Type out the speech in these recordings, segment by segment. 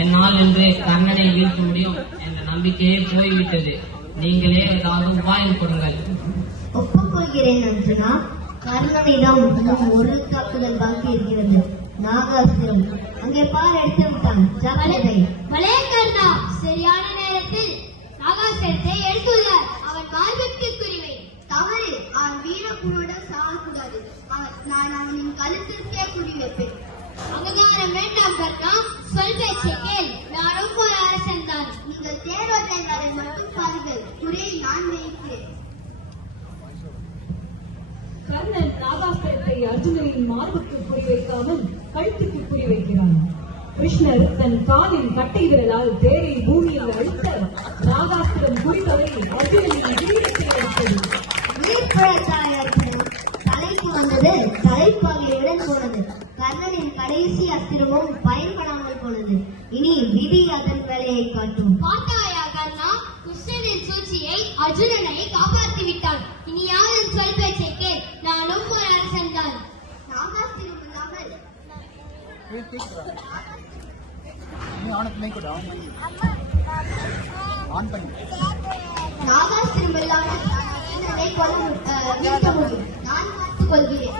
என்னால் என்று கர்ணனை வீழ்த்த முடியும் என்ற நம்பிக்கையே போய்விட்டது. நீங்களே ஏதாவது உபாயம் கொடுங்கள். ஒப்புக்கொள்கிறேன் அர்ஜுனா. கர்ணனிடம் இன்னும் ஒரு தாக்குதல் பாக்கி இருக்கிறது. நாகாசுரம் அங்கே பார் எடுத்து விட்டான். மலே கர்ணா, சரியான நேரத்தில் நாகாசுரத்தை எடுத்துள்ளார். அவன் மார்புக்கு குறிவை. தவறு. அவன் வீரக்குழுடன் சாகக்கூடாது. நான் அவனின் கழுத்திற்கே குறிவைப்பேன். அங்கீகாரம் வேண்டாம் கர்ணா, சொல் பேச்சை கேள். நானும் ஒரு அரசன் தான். நீங்கள் தேர்வதை மட்டும் பாருங்கள். குறையை நான் வைக்கிறேன். கர்ணன் நாகாஸ்திரத்தை அர்ஜுனனின் மார்புக்கு குறிவைக்காமல் கழுத்துக்கு குறிவைக்கிறான். கிருஷ்ணர் தன் காலின் கட்டை விரலால் தேரை பூமியில் அழுத்த நாகாஸ்திரம் குறிவரை அர்ஜுனனின் வீரத்தை அளித்தது. தலைக்கு வந்தது, தலைப்பாகையுடன் போனது. கர்ணனின் கடைசி அஸ்திரமும் பயன்படாமல் போனது. இனி விதி அதன் வேலையை காட்டும். பார்த்தாயா கர்ணா, கிருஷ்ணனின் சூழ்ச்சியை அர்ஜுனனை காப்பாற்றி விட்டான். இனியாவது சொல் பேச்சை கேள். நானும் ஒரு அரசன் தான். நாகாஸ்திரம் இல்லாமல் நாகாஸ்திரம் இல்லாமல் வீழ்த்த முடியும். நான் பார்த்துக் கொள்கிறேன்.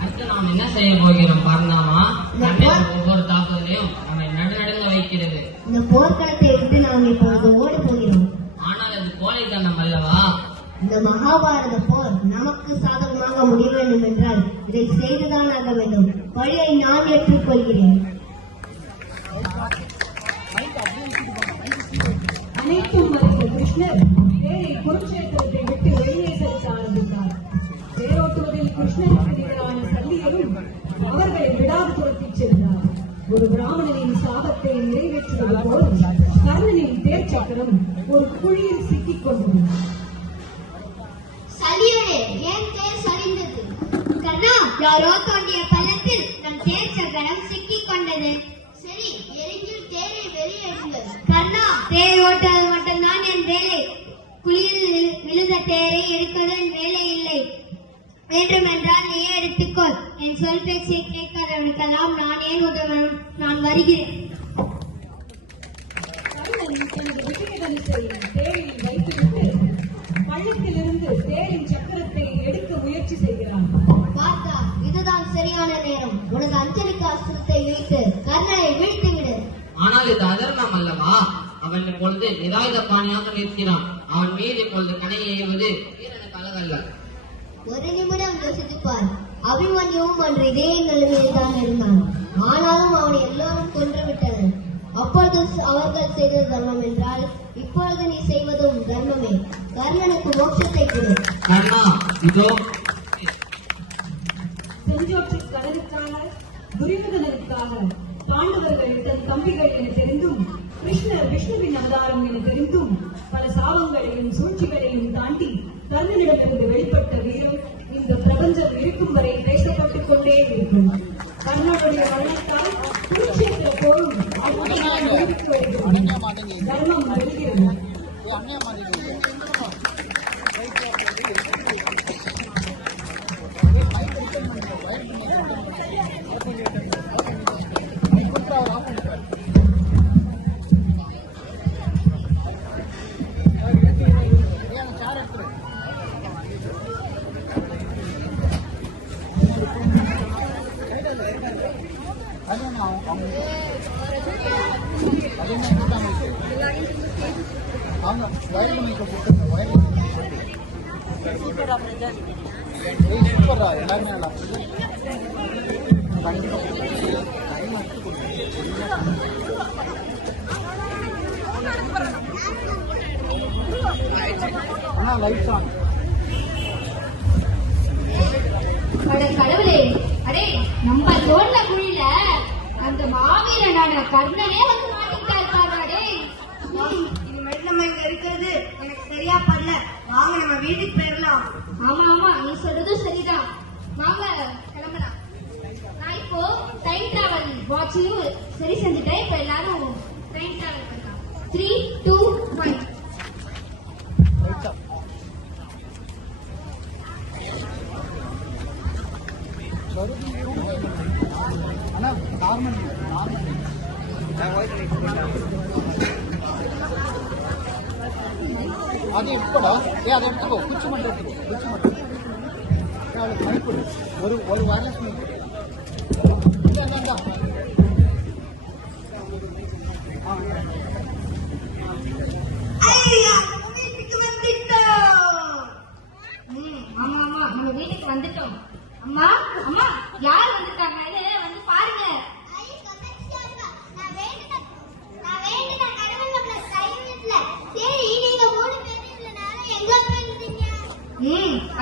அடுத்து நாம் என்ன செய்ய போகிறோம் பரந்தாமா? ஒவ்வொரு தாக்குதலையும் நம்மை நடுநடுங்க வைக்கிறது. இந்த போர்க்களத்தை விட்டு நாம் இப்பொழுது ஓடி போகிறோம். ஆனால் அது கோழைத்தனம் அல்லவா? இந்த மகாபாரத போர் நமக்கு சாதகமாக முடிய வேண்டும் என்றால் இதை செய்துதான் ஆக வேண்டும். பழியை நான் ஏற்றுக்கொள்கிறேன். அனைத்தும் மறைந்த கிருஷ்ணர் தேரை குருட்சேத்திரத்தை விட்டு வெளியே செலுத்த ஆரம்பித்தார். தேரோட்டுவதில் கிருஷ்ணருக்கு நிகரான சல்லியரும் அவர்களை விடாது துரத்திச் சென்றார். ஒரு பிராமணனின் சாபத்தை நிறைவேற்றுவது போல் கர்ணனின் தேர் சக்கரம் ஒரு குழியில் சிக்கிக் கொண்டது. சலியனே, ஏன் தேர் சரிந்தது? கர்ணா, யாரோ தோண்டிய பள்ளத்தில் நம் தேர் சக்கரம் சிக்கிக் கொண்டது. சரி, எரிஞ்சில் தேரை வெளியேறுங்கள். கர்ணா, தேர் ஓட்டுவது மட்டும்தான் என் வேலை. குழியில் விழுந்த தேரை எடுப்பதன் வேலை இல்லை. வேண்டுமென்றால் நீயே எடுத்துக்கொள். என் சொல் பேச்சை கேட்காதவனுக்கெல்லாம் நான் ஏன் உதவணும்? நான் வருகிறேன். கர்ணன் தனது விஜயதனுசை தேரில் வைத்துவிட்டு பள்ளத்திலிருந்து தேரின் சக்கரத்தை எடுக்க முயற்சி செய்கிறான். பார்த்தா, இதுதான் சரியான நேரம். உனது அஞ்சலிக்கு அஸ்திரத்தை வைத்து கர்ணனை வீழ்த்திவிடு. ஆனால் இது அதர்மம் அல்லவா? அவன் இப்பொழுது நிராயுத பாணியாக நிற்கிறான். அவன் மீது இப்பொழுது கணையை ஏவுவது வீரனுக்கு அழகல்ல. ஒரு நிமிடம் யோசித்துப்பார். அபிமன்யுவும் அன்று இதே நிலைமையில் தான் இருந்தான். ஆனாலும் அவனை எல்லோரும் கொன்று விட்டனர். அப்பொழுது அவர்கள் செய்தது தர்மம் என்றால் இப்பொழுது நீ செய்வதும் தர்மமே. கர்ணனுக்கு மோட்சத்தை கொடு. கர்ணா, இதோ செஞ்சோற்று கடலுக்காக, துரியோதனனுக்காக பாண்டவர்கள் தன் தம்பிகள் என தெரிந்தும் கிருஷ்ணர் விஷ்ணுவின் அவதாரம் என தெரிந்தும் பல சாபங்களையும் சூழ்ச்சிகளையும் தாண்டி கர்ணனிடமிருந்து வெளிப்பட்ட வீரம் இந்த பிரபஞ்சம் இருக்கும் வரை பேசப்பட்டுக் கொண்டே இருக்கும். கர்ணனுடைய மரணத்தால் குருட்சேத்திர போரும் தர்மம் வருகிறது. கடவுளே, அடே நம்ம தோண்ட குழியில அந்த மாவீரனான கர்ணனே வந்து மாட்டிக்கிட்டாரு. இனிமேல் நம்ம இங்க இருக்கிறது எனக்கு சரியா படல. வாங்க நம்ம வீட்டுக்கு போயிடலாம். ஆமா ஆமா, நீ சொல்றது சரிதான். வாங்க கிளம்பலாம். நான் இப்போ டைம் டிராவல் வாட்சையும் சரி செஞ்சுட்டேன். இப்ப எல்லாரும் டைம் டிராவல் பண்ணலாம். 3, 2, 1. ஆனா அது எப்படா அதை எடுத்துக்கோ குச்சி மட்டும் எடுத்துக்கோ குச்சி மட்டும் அவளுக்கு மணிப்பொரு ஒரு வாரம் ஆமா ஆமா நம்ம வீட்டுக்கு வந்துட்டோம். அம்மா அம்மா யார் வந்துட்டாங்க வந்து பாருங்க.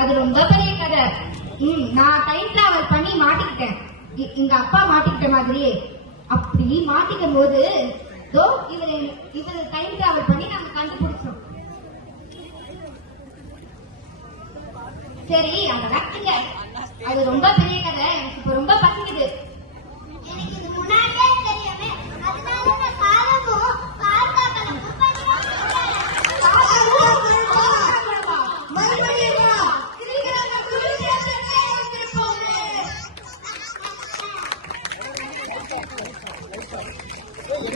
அது ரொம்ப பெரிய கதை. நான் டைம் டிராவல் பண்ணி மாட்டிக்கிட்டேன். எங்க அப்பா மாட்டிக்கிட்ட மாதிரியே. அப்படி மாட்டிக்கும் போது இவரு டைம் டிராவல் பண்ணி நாங்க கண்டுபிடிச்சோம். சரி அதை ரக்குங்க. அது ரொம்ப பெரிய கதை. எனக்கு இப்ப ரொம்ப பசிக்குது. எனக்கு இது முன்னாடி